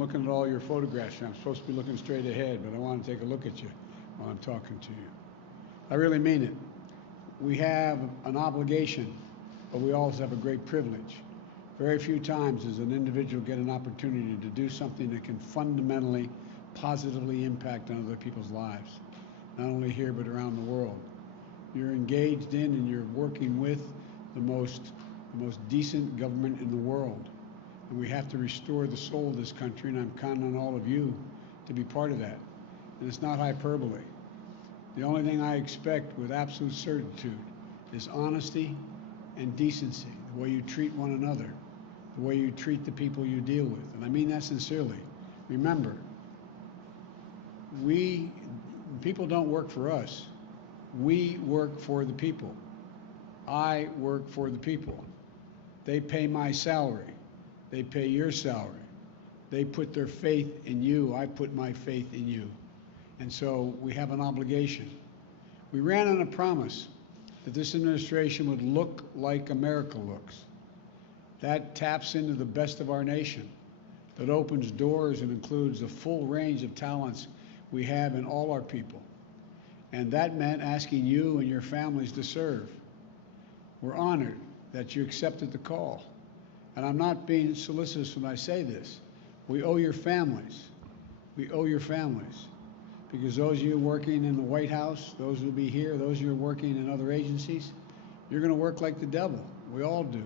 looking at all your photographs. I'm supposed to be looking straight ahead, but I want to take a look at you while I'm talking to you. I really mean it. We have an obligation, but we also have a great privilege. Very few times does an individual get an opportunity to do something that can fundamentally, positively impact on other people's lives, not only here but around the world. You're engaged in and you're working with the most decent government in the world. And we have to restore the soul of this country, and I'm counting on all of you to be part of that. And it's not hyperbole. The only thing I expect with absolute certitude is honesty and decency, the way you treat one another, the way you treat the people you deal with. And I mean that sincerely. Remember, people don't work for us. We work for the people. I work for the people. They pay my salary. They pay your salary. They put their faith in you. I put my faith in you. And so we have an obligation. We ran on a promise that this administration would look like America looks. That taps into the best of our nation. That opens doors and includes the full range of talents we have in all our people. And that meant asking you and your families to serve. We're honored that you accepted the call. And I'm not being solicitous when I say this. We owe your families. We owe your families. Because those of you working in the White House, those who will be here, those of you working in other agencies, you're going to work like the devil. We all do.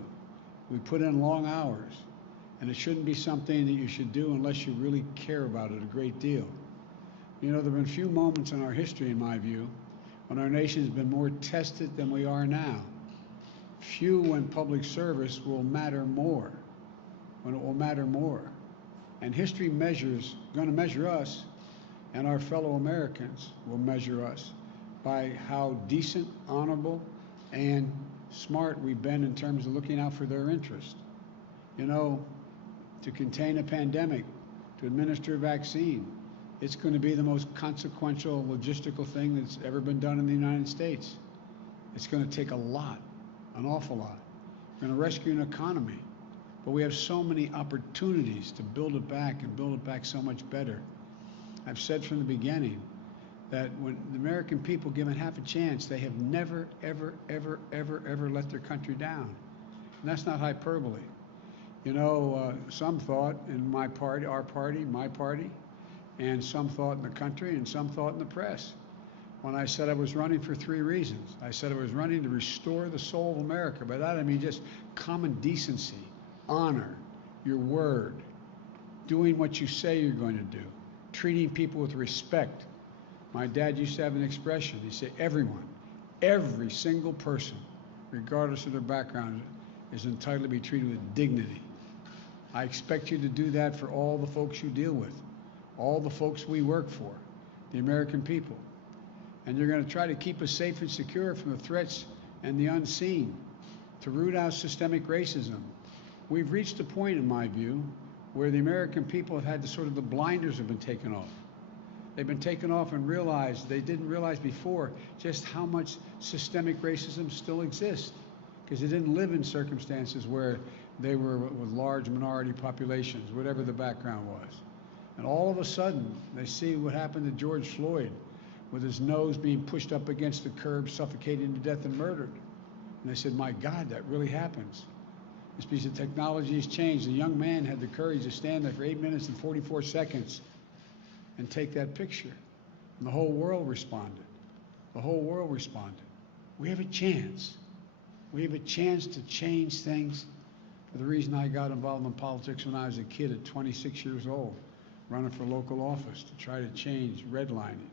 We put in long hours. And it shouldn't be something that you should do unless you really care about it a great deal. You know, there have been few moments in our history, in my view, when our nation has been more tested than we are now. Few when public service will matter more, when it will matter more. And history going to measure us, and our fellow Americans will measure us by how decent, honorable, and smart we've been in terms of looking out for their interest. You know, to contain a pandemic, to administer a vaccine, it's going to be the most consequential logistical thing that's ever been done in the United States. It's going to take a lot, an awful lot. We're going to rescue an economy. But we have so many opportunities to build it back and build it back so much better. I've said from the beginning that when the American people given half a chance, they have never, ever, ever, ever, ever let their country down. And that's not hyperbole. You know, some thought in my party, my party, and some thought in the country, and some thought in the press. When I said I was running for 3 reasons. I said I was running to restore the soul of America. By that I mean just common decency, honor, your word, doing what you say you're going to do, treating people with respect. My dad used to have an expression. He said, everyone, every single person, regardless of their background, is entitled to be treated with dignity. I expect you to do that for all the folks you deal with, all the folks we work for, the American people. And you're going to try to keep us safe and secure from the threats and the unseen, to root out systemic racism. We've reached a point, in my view, where the American people have had the blinders have been taken off. They've been taken off and realized, they didn't realize before, just how much systemic racism still exists, because they didn't live in circumstances where they were with large minority populations, whatever the background was. And all of a sudden, they see what happened to George Floyd, with his nose being pushed up against the curb, suffocated to death and murdered. And they said, my God, that really happens. This piece of technology has changed. The young man had the courage to stand there for 8 minutes and 44 seconds and take that picture. And the whole world responded. The whole world responded. We have a chance. We have a chance to change things. For the reason I got involved in politics when I was a kid at 26 years old, running for local office to try to change redlining.